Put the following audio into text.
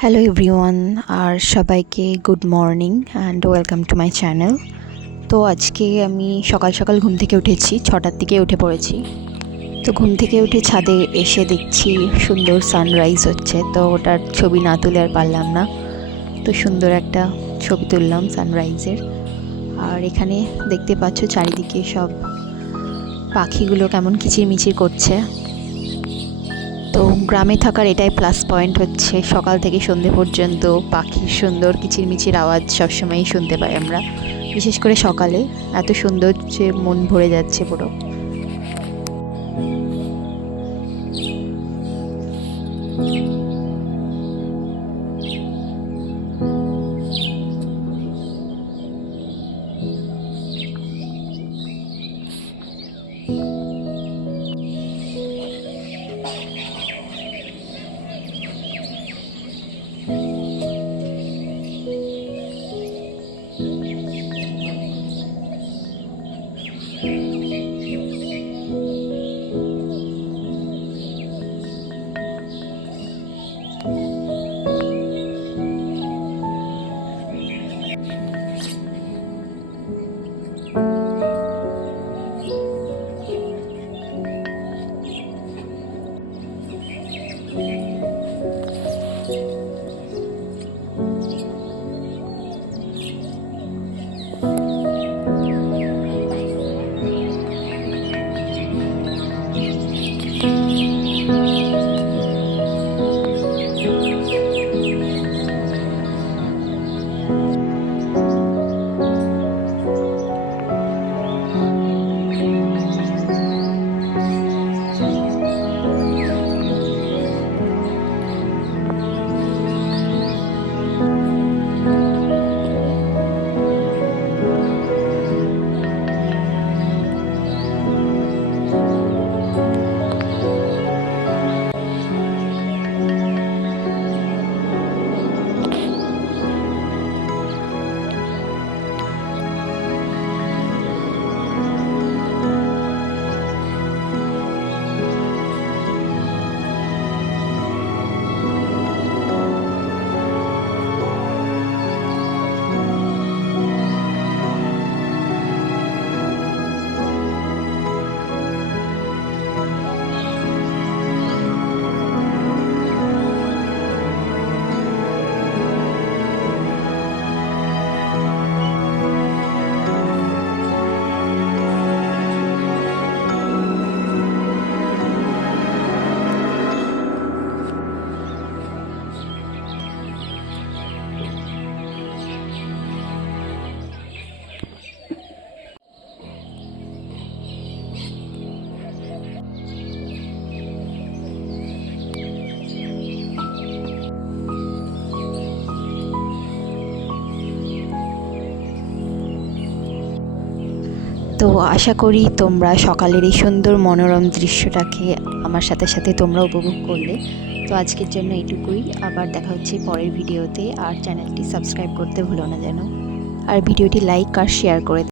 Hello everyone, আর সবাইকে good morning and welcome to my channel. তো আজকে আমি সকাল সকাল ঘুম থেকে উঠেছি, 6টার দিকে উঠে পড়েছি। তো ঘুম থেকে উঠে ছাদে এসে দেখছি সুন্দর সানরাইজ হচ্ছে, তো ওটার ছবি না তুলে আর পারলাম না। তো সুন্দর একটা ছবি তুললাম সানরাইজের। আর এখানে দেখতে পাচ্ছ চারিদিকে সব পাখিগুলো কেমন কিচিরমিচির করছে। তো গ্রামে থাকার এটাই প্লাস পয়েন্ট হচ্ছে, সকাল থেকে সন্ধে পর্যন্ত পাখির সুন্দর কিচিরমিচির আওয়াজ সবসময়ই শুনতে পাই আমরা। বিশেষ করে সকালে এত সুন্দর যে মন ভরে যাচ্ছে পুরো। তো আশা করি তোমরা সকালের এই সুন্দর মনোরম দৃশ্যটাকে আমার সাথে সাথে তোমরা উপভোগ করলে। তো আজকের জন্য এইটুকুই, আবার দেখা হচ্ছে পরের ভিডিওতে। আর চ্যানেলটি সাবস্ক্রাইব করতে ভুলো না যেন, আর ভিডিওটি লাইক আর শেয়ার করে